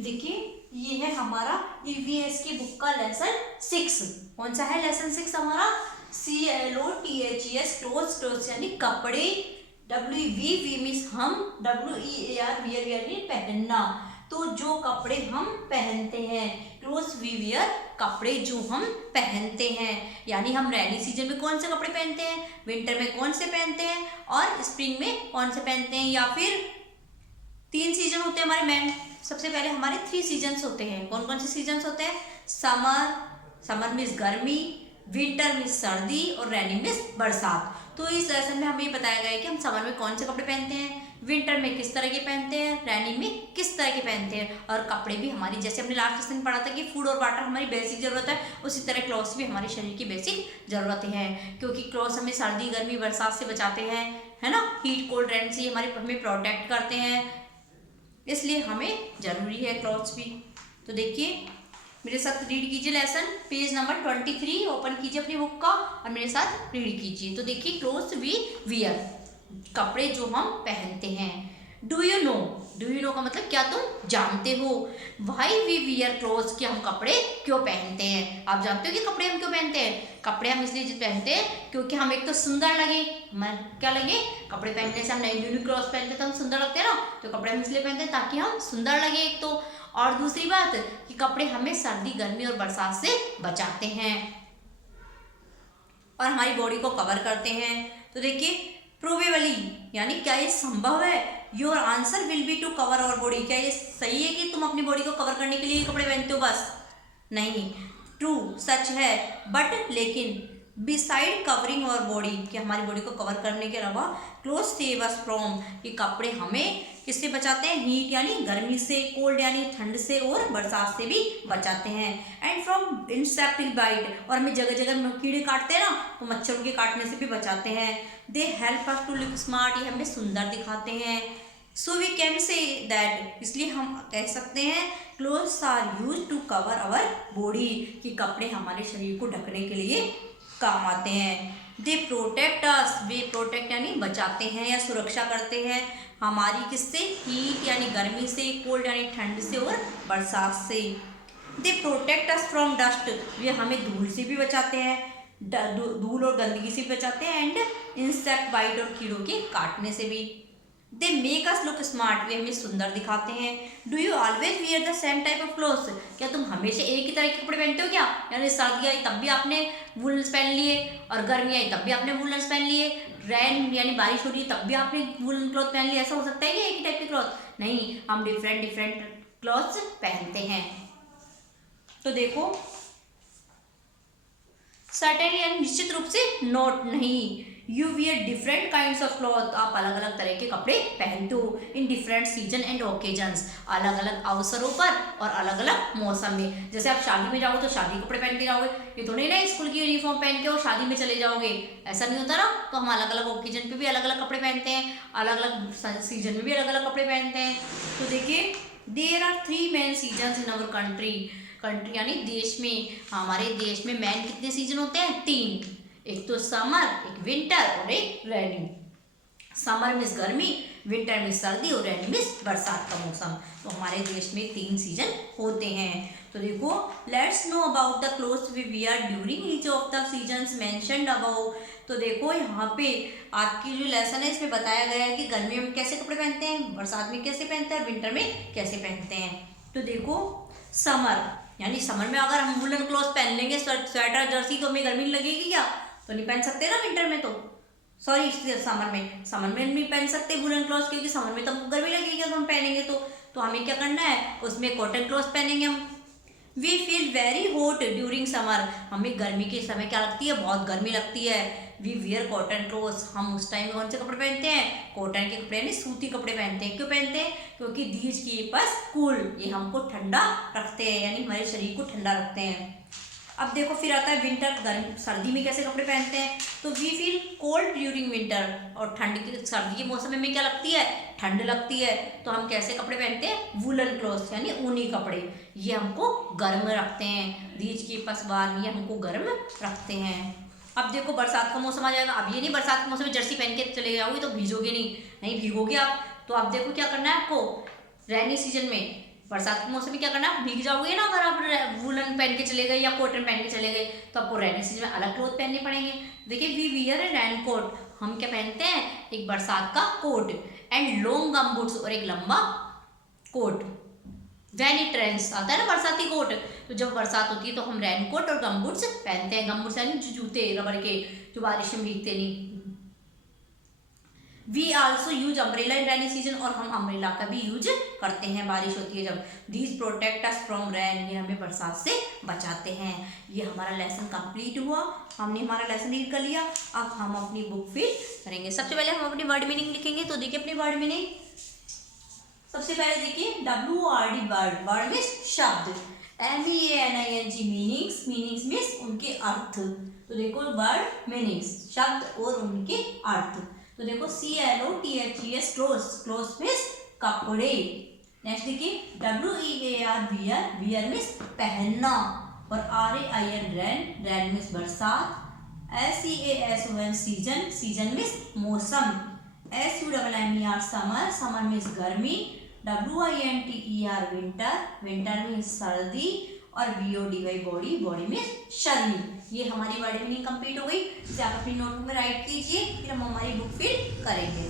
देखिए ये है हमारा ईवीएस की बुक का लेसन 6। कौन सा है लेसन 6 हमारा? CLOTHES क्लोथ्स यानी कपड़े, WVV मीन्स हम, WEAR वियर यानी पहनना। तो जो कपड़े हम पहनते हैं, क्लोथ्स वी वियर कपड़े जो हम पहनते हैं, यानी हम रैनी सीजन में कौन से कपड़े पहनते हैं, विंटर में कौन से पहनते हैं और स्प्रिंग में कौन से पहनते हैं। या फिर 3 सीजन होते हैं हमारे मैम। सबसे पहले हमारे 3 सीजन्स होते हैं। कौन कौन से सीजन्स होते हैं? समर मीन्स गर्मी, विंटर मीन्स सर्दी और रैनी मीन्स बरसात। तो इस लेसन में हमें बताया गया है कि हम समर में कौन से कपड़े पहनते हैं, विंटर में किस तरह के पहनते हैं, रैनी में किस तरह के पहनते हैं। और कपड़े भी हमारी, जैसे हमने लास्ट लेसन में पढ़ा था कि फूड और वाटर हमारी बेसिक जरूरत है, उसी तरह क्लॉथ्स भी हमारे शरीर की बेसिक जरूरतें हैं। क्योंकि क्लॉथ्स हमें सर्दी गर्मी बरसात से बचाते हैं, है ना, हीट कोल्ड रेन से हमें प्रोटेक्ट करते हैं, इसलिए हमें जरूरी है क्लॉथ्स भी। तो देखिए मेरे साथ रीड कीजिए लेसन पेज नंबर 23, ओपन कीजिए अपनी बुक का और मेरे साथ रीड कीजिए। तो देखिए क्लोथ्स वी वियर, कपड़े जो हम पहनते हैं। डू यू नो का मतलब क्या तुम जानते हो? वाई वी वियर क्लोथ्स, कि हम कपड़े क्यों पहनते हैं। आप जानते हो कि कपड़े हम क्यों पहनते हैं? कपड़े हम इसलिए पहनते हैं क्योंकि हम एक तो सुंदर लगे, क्या लगे, कपड़े पहनने से हम नई न्यू क्लॉथ्स पहनते तो हम सुंदर लगते हैं ना, तो कपड़े हम इसलिए पहनते हैं ताकि हम सुंदर लगे एक तो, और दूसरी बात कि कपड़े हमें सर्दी गर्मी और बरसात से बचाते हैं और हमारी बॉडी को कवर करते हैं। तो देखिए प्रोबेबली यानी क्या ये संभव है, your answer will be to cover our body, क्या ये सही है कि तुम अपनी बॉडी को कवर करने के लिए कपड़े पहनते हो बस? नहीं, ट्रू सच है, बट लेकिन बिसाइड कवरिंग और बॉडी, कि हमारी बॉडी को कवर करने के अलावा क्लोथ सेव अस फ्रॉम, ये कपड़े हमें किससे बचाते हैं? हीट यानी गर्मी से, कोल्ड यानी ठंड से और बरसात से भी बचाते हैं। एंड फ्रॉम इंसेक्ट बाइट, और हमें जगह जगह कीड़े काटते हैं ना, तो मच्छरों के काटने से भी बचाते हैं। They help us to look smart, ये हमें सुंदर दिखाते हैं। So we can say that, इसलिए हम कह सकते हैं clothes are use to cover our body, कि कपड़े हमारे शरीर को ढकने के लिए काम आते हैं। दे प्रोटेक्ट अस, वे प्रोटेक्ट यानी बचाते हैं या सुरक्षा करते हैं हमारी किससे? हीट यानी गर्मी से, कोल्ड यानी ठंड से और बरसात से। They protect us from dust, वे हमें धूल से भी बचाते हैं, धूल और गंदगी से भी बचाते हैं, एंड इंसेक्ट बाइट और कीड़ों के काटने से भी। They make us look smart, वे हमें सुंदर दिखाते हैं। Do you always wear the same type of clothes, क्या तुम हमेशा एक ही तरह के कपड़े पहनते हो क्या? यानी सर्दी आई तब भी आपने वुलन्स पहन लिए, और गर्मी आई तब भी आपने वुलन्स पहन लिए, रेन यानी बारिश हो रही है तब भी आपने वुलन क्लॉथ पहन लिया, ऐसा हो सकता है कि एक ही टाइप के क्लॉथ? नहीं, हम डिफरेंट डिफरेंट क्लॉथ्स पहनते हैं। तो देखो सर्टेनली यानी निश्चित रूप से, नॉट नहीं, you wear different kinds of cloth, आप अलग अलग तरह के कपड़े पहनते हो, in different season and occasions, अलग अलग अवसरों पर और अलग अलग मौसम में। जैसे आप शादी में जाओगे तो शादी कपड़े पहन के जाओगे, ये तो नहीं ना स्कूल की यूनिफॉर्म पहन के और शादी में चले जाओगे, ऐसा नहीं होता ना। तो हम अलग अलग ओकेजन पे भी अलग अलग कपड़े पहनते हैं, अलग अलग सीजन में भी अलग अलग कपड़े पहनते हैं। तो देखिए there are 3 main seasons in our country यानी देश में, हमारे देश में मेन कितने सीजन होते हैं? 3, एक तो समर, एक विंटर और एक रेनी। समर मीन्स गर्मी, विंटर मीन्स सर्दी और रेनी मीन्स बरसात का मौसम। तो हमारे देश में 3 सीजन होते हैं। तो देखो let's know about the clothes we wear during each of the seasons mentioned above. तो देखो यहाँ पे आपकी जो लेसन है इसमें बताया गया है कि गर्मी में कैसे कपड़े पहनते हैं, बरसात में कैसे पहनते हैं, विंटर में कैसे पहनते हैं। तो देखो समर यानी समर में अगर हम वुलन क्लॉथ पहन लेंगे, स्वेटर जर्सी, तो हमें गर्मी नहीं लगेगी क्या? तो नहीं पहन सकते ना विंटर में, तो सॉरी समर में नहीं पहन सकते वुलन क्लॉथ, क्योंकि समर में तो हमको गर्मी लगेगी तो हम पहनेंगे तो हमें क्या करना है, उसमें कॉटन क्लॉथ पहनेंगे हम। We feel very hot during summer, हमें गर्मी के समय क्या लगती है? बहुत गर्मी लगती है। वी वियर कॉटन क्लोथ्स, हम उस टाइम में कौन से कपड़े पहनते हैं? कॉटन के कपड़े यानी सूती कपड़े पहनते हैं। क्यों पहनते हैं? क्योंकि दीज कीप अस कूल, ये हमको ठंडा रखते हैं, यानी हमारे शरीर को ठंडा रखते हैं। अब देखो फिर आता है विंटर, सर्दी में कैसे कपड़े पहनते हैं? तो we feel cold during winter, और सर्दी के मौसम में क्या लगती है? ठंड लगती है। तो हम कैसे कपड़े पहनते हैं? वुलन क्लॉथ यानी ऊनी कपड़े, ये हमको गर्म रखते हैं। दीज की पसवार, ये हमको गर्म रखते हैं। अब देखो बरसात का मौसम आ जाएगा, अब ये नहीं बरसात के मौसम में जर्सी पहन के चले जाओगे तो भीगोगे नहीं भीगोगे आप। तो अब देखो क्या करना है आपको, रैनी सीजन में बरसात के मौसम में क्या करना, भीग जाओगे ना अगर आप वुलन पहन के चले गए या कॉटन पहन के चले गए, तो आपको रेनी सीजन में अलग क्लोथ पहनने पड़ेंगे। देखिए, we wear a raincoat, हम क्या पहनते हैं, एक बरसात का coat, and long gum boots, और एक लंबा कोट। वैन इट रेन्स, आता है ना बरसाती कोट, तो जब बरसात होती है तो हम रेन कोट और गम बूट्स पहनते हैं। गम बूट्स यानी जूते रबड़ के, जो बारिश में भीगते नहीं। We also use umbrella in rainy season, और हम अम्ब्रेला का भी यूज करते हैं बारिश होती है जब। These protect us from rain, ये हमें बरसात से बचाते हैं। ये हमारा लेसन कंप्लीट हुआ, हमने हमारा लेसन रीड कर लिया। अब हम अपनी बुक फिल करेंगे। सबसे पहले हम अपनी वर्ड मीनिंग लिखेंगे, तो देखिए अपनी वर्ड मीनिंग। सबसे पहले देखिए WORD, वर्ड, वर्ड मीन्स शब्द। MEANING, मीनिंग्स, मीनिंग्स मीन्स उनके अर्थ। तो देखो वर्ड मीनिंग्स, शब्द और उनके अर्थ। तो देखो CLOTHES, क्लोथ, क्लोथ मीन्स कपड़े। नेक्स्ट देखिए WEAR, वियर, वियर मीन्स पहनना। और RAIN, रैन, रैन मीन्स बरसात। SEASON, सीजन, सीजन मीन्स मौसम। SUMMER, समर, समर मीन्स गर्मी। WINTER, विंटर, विंटर मीन्स सर्दी। और BODY, बॉडी, बॉडी मीन्स शरीर। ये हमारी वर्ड मीनिंग कंप्लीट हो गई। इसे आप अपनी नोटबुक में राइट कीजिए, फिर हम हमारी बुक फिल करेंगे।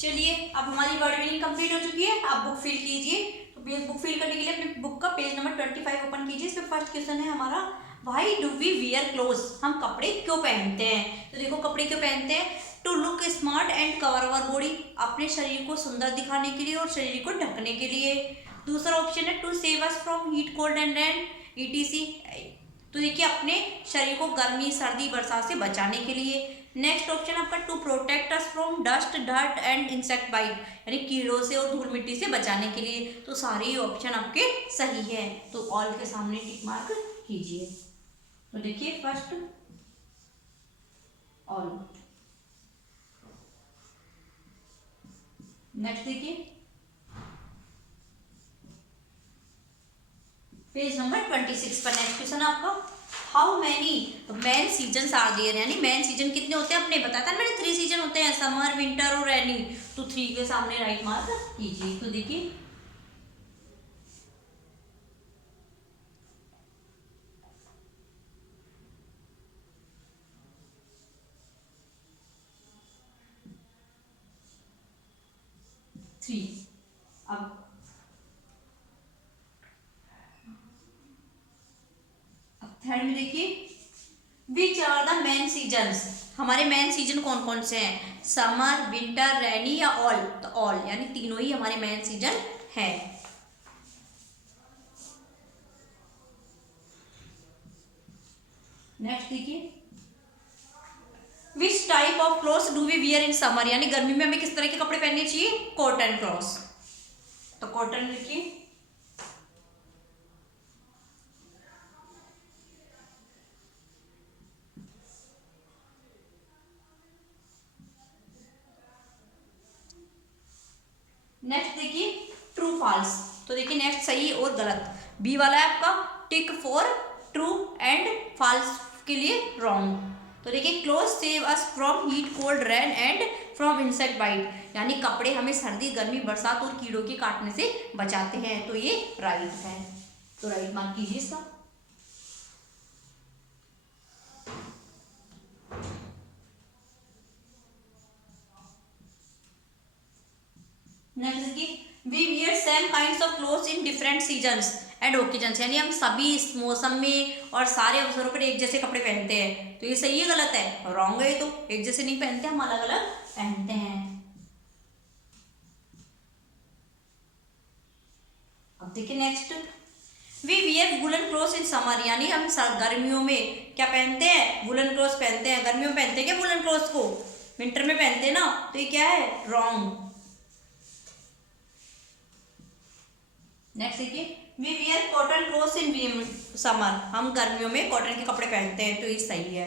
चलिए, अब हमारी वर्ड मीनिंग कंप्लीट हो चुकी है, आप बुक फिल कीजिए। तो बुक फिल करने के लिए अपनी बुक का पेज नंबर 25 ओपन कीजिए। इसमें फर्स्ट क्वेश्चन है हमारा, why do we wear clothes, हम कपड़े क्यों पहनते हैं। तो देखो कपड़े क्यों पहनते हैं, to look smart and cover our body, अपने शरीर को सुंदर दिखाने के लिए और शरीर को ढकने के लिए। दूसरा ऑप्शन है to save us from heat, cold and rain, ETC। तो देखिए अपने शरीर को गर्मी, सर्दी, बरसात से बचाने के लिए। नेक्स्ट ऑप्शन आपका to protect us from dust, dirt and insect bite, यानी कीड़ों से और धूल मिट्टी से बचाने के लिए। तो सारे ही ऑप्शन आपके सही है, तो ऑल के सामने टिक मार्क कीजिए। तो देखिए फर्स्ट ऑल। नेक्स्ट देखिए पेज नंबर 26 पर नेक्स्ट क्वेश्चन आपका, how many main season are there, यानी मैन सीजन कितने होते हैं, अपने बताया था मैंने 3 सीजन होते हैं, समर, विंटर और रेनी। तो 3 के सामने राइट मार्क कीजिए। तो देखिए थ्री। अब थर्ड में देखिए, which are the main seasons, हमारे मेन सीजन कौन कौन से हैं, समर, विंटर, रेनी या ऑल। तो ऑल, यानी तीनों ही हमारे मेन सीजन है। नेक्स्ट देखिए, which type of clothes do we wear in summer, यानी गर्मी में हमें किस तरह के कपड़े पहनने चाहिए, कॉटन क्लॉथ्स। तो कॉटन लिखिए। नेक्स्ट देखिए ट्रू फॉल्स, तो देखिए नेक्स्ट सही और गलत, बी वाला है आपका tick for true and false के लिए रॉन्ग। तो देखिए cloth save us from heat, cold, rain and from insect bite, यानी कपड़े हमें सर्दी, गर्मी, बरसात और कीड़ों के काटने से बचाते हैं। तो ये राइट है, तो राइट मार्क कीजिए इसका। नेक्स्ट देखिए, we wear same kinds of clothes in different seasons and occasions, यानी हम सभी इस मौसम में और सारे अवसरों पर एक जैसे कपड़े पहनते हैं। तो ये सही है गलत है, रॉन्ग है, तो एक जैसे नहीं पहनते, हम अलग अलग पहनते हैं। अब देखिए next, we wear woollen clothes in summer, यानी हम गर्मियों में क्या पहनते हैं, वुलन क्लोथ्स पहनते हैं। गर्मियों में पहनते हैं क्या वुलन क्लोथ्स को, विंटर में पहनते हैं ना, तो ये क्या है, रॉन्ग। नेक्स्ट देखिए, we wear cotton clothes in summer, हम गर्मियों में कॉटन के कपड़े पहनते हैं। तो ये सही है।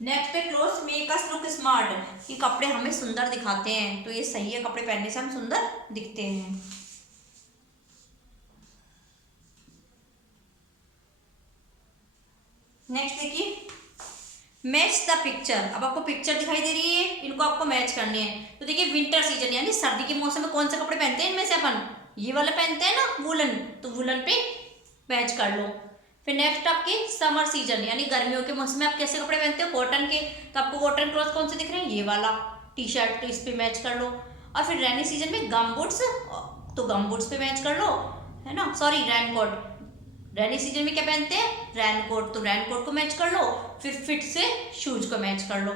नेक्स्ट है clothes make us look smart, ये कपड़े हमें सुंदर दिखाते हैं। तो ये सही है, कपड़े पहनने से हम सुंदर दिखते हैं। नेक्स्ट देखिए, मैच द पिक्चर। अब आपको पिक्चर दिखाई दे रही है, इनको आपको मैच करने हैं। तो देखिए विंटर सीजन यानी सर्दी के मौसम में कौन से कपड़े पहनते हैं, इनमें से अपन ये वाला पहनते हैं ना वुलन, तो वुलन पे मैच कर लो। फिर नेक्स्ट आपकी समर सीजन यानी गर्मियों के मौसम में आप कैसे कपड़े पहनते हो, कॉटन के, तो आपको कॉटन क्लॉथ कौन से दिख रहे हैं, ये वाला टी शर्ट, तो इस पे मैच कर लो। और फिर रेनी सीजन में गम बूट्स, तो गम बूट्स पे मैच कर लो, है ना, सॉरी रेनकोट। रेनी सीजन में क्या पहनते हैं, रेनकोट, तो रेनकोट को मैच कर लो। फिर फिट से शूज को मैच कर लो।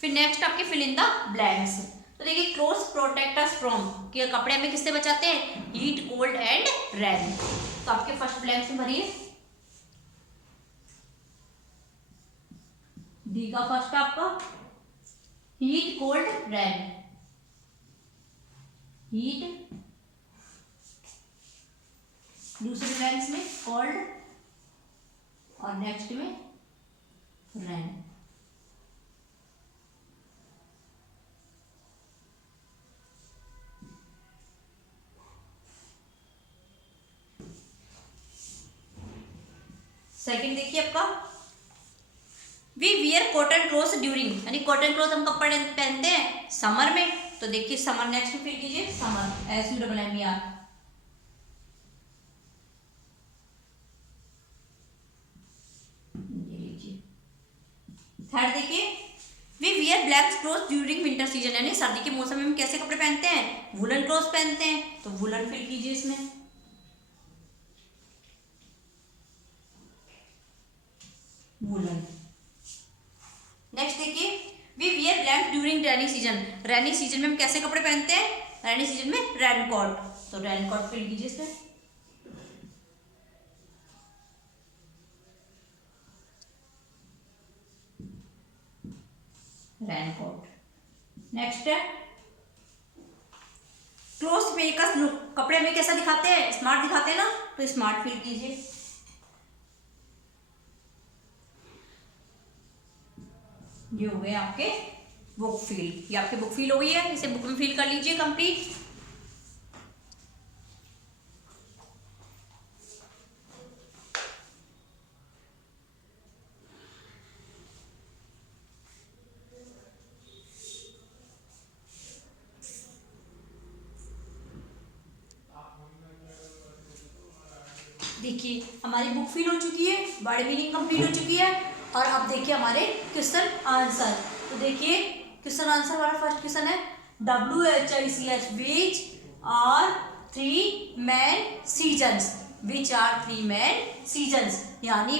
फिर नेक्स्ट आपके फिल इन द ब्लैंक्स। तो देखिए क्लोथ्स प्रोटेक्ट अस फ्रॉम, कि कपड़े हमें किससे बचाते हैं, हीट, कोल्ड एंड रेन। तो आपके फर्स्ट ब्लैंक्स में भरिए, डी का फर्स्ट आपका हीट, कोल्ड, रेन। हीट, दूसरे ब्लैंक्स में कोल्ड और नेक्स्ट में रेन। सेकंड देखिए आपका we wear cotton cloth during, यानी कॉटन क्लोथ हम कब पहनते हैं, समर में। तो देखिए समर, नेक्स्ट में फिल कीजिए समर, SUMMER। थर्ड देखिए we wear black cloth during winter season, यानी सर्दी के मौसम में हम कैसे कपड़े पहनते हैं, वुलन क्लोथ पहनते हैं, तो वुलन फिल कीजिए इसमें। वुलन। नेक्स्ट देखिए we wear black during rainy season, rainy season में हम कैसे कपड़े पहनते हैं, रेनी सीजन में रेनकोट, तो रेनकोट फिल कीजिए इसमें। रेनकोट। नेक्स्ट है क्लोथ मेक अस लुक, कपड़े में कैसा दिखाते हैं, स्मार्ट दिखाते हैं ना, तो स्मार्ट फील कीजिए। ये हो गए आपके बुक फील, ये आपके बुक फील हो गई है, इसे बुक में फील कर लीजिए कंप्लीट। देखिए हमारी बुक फिल हो चुकी है, वर्ड मीनिंग कंप्लीट हो चुकी है। और अब देखिए हमारे क्वेश्चन आंसर। तो देखिए क्वेश्चन आंसर हमारा फर्स्ट क्वेश्चन है WHICH which are 3 main seasons, which are 3 main seasons, यानी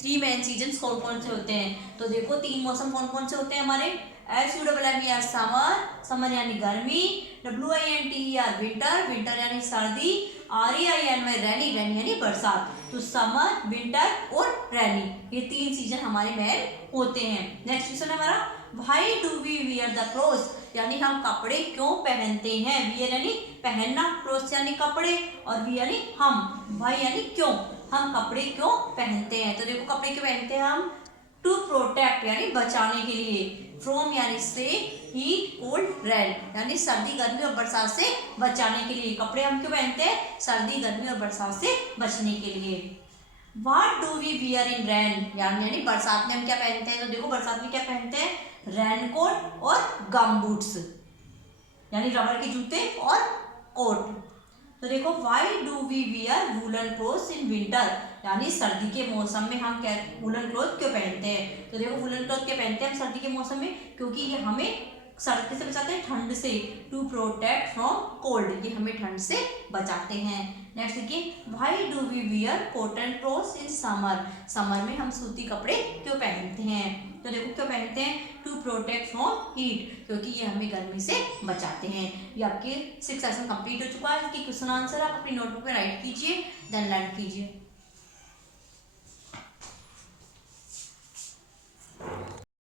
थ्री मेन सीजन्स कौन कौन से होते हैं। तो देखो 3 मौसम कौन कौन से होते हैं हमारे, SUMMER समर, समर यानी गर्मी, WINTER विंटर, विंटर यानी सर्दी, REINY रैनी, रैनी यानी बरसात। तो समर, विंटर और रैनी, ये 3 सीजन हमारे मेन होते हैं। नेक्स्ट क्वेश्चन है हमारा why do we wear the clothes, यानी हम कपड़े क्यों पहनते हैं। वियर यानी पहनना, क्लोथ्स यानी कपड़े, और वी यानी हम, व्हाई यानी क्यों, हम कपड़े क्यों पहनते हैं। तो देखो कपड़े क्यों पहनते हैं हम, टू प्रोटेक्ट यानी बचाने के लिए, फ्रॉम यानी से, हीट, कोल्ड, रेन यानी सर्दी, गर्मी और बरसात से बचाने के लिए कपड़े हम क्यों पहनते हैं, सर्दी, गर्मी और बरसात से बचने के लिए। What do we wear in rain, यानी बरसात में हम क्या पहनते हैं। तो देखो बरसात में क्या पहनते हैं, रेनकोट और गम बूट्स यानी रबर के जूते और कोट। तो देखो why do we wear woollen clothes in winter, यानी सर्दी के मौसम में हम क्या वुलन क्लोथ क्यों पहनते हैं। तो देखो वुलन क्लोथ क्यों पहनते हैं हम सर्दी के मौसम में, क्योंकि ये हमें सर्दी से बचाते हैं, ठंड से, टू प्रोटेक्ट फ्रॉम कोल्ड, ये हमें ठंड से बचाते हैं। नेक्स्ट देखिए why do we wear cotton clothes in summer, summer में हम सूती कपड़े क्यों पहनते हैं। तो देखो क्यों पहनते हैं, टू प्रोटेक्ट फ्रॉम हीट, क्योंकि ये हमें गर्मी से बचाते हैं। ये आपके 6 सेशन कंप्लीट हो चुका है। इसकी क्वेश्चन आंसर आप अपनी नोटबुक में राइट कीजिए, देन लर्न कीजिए।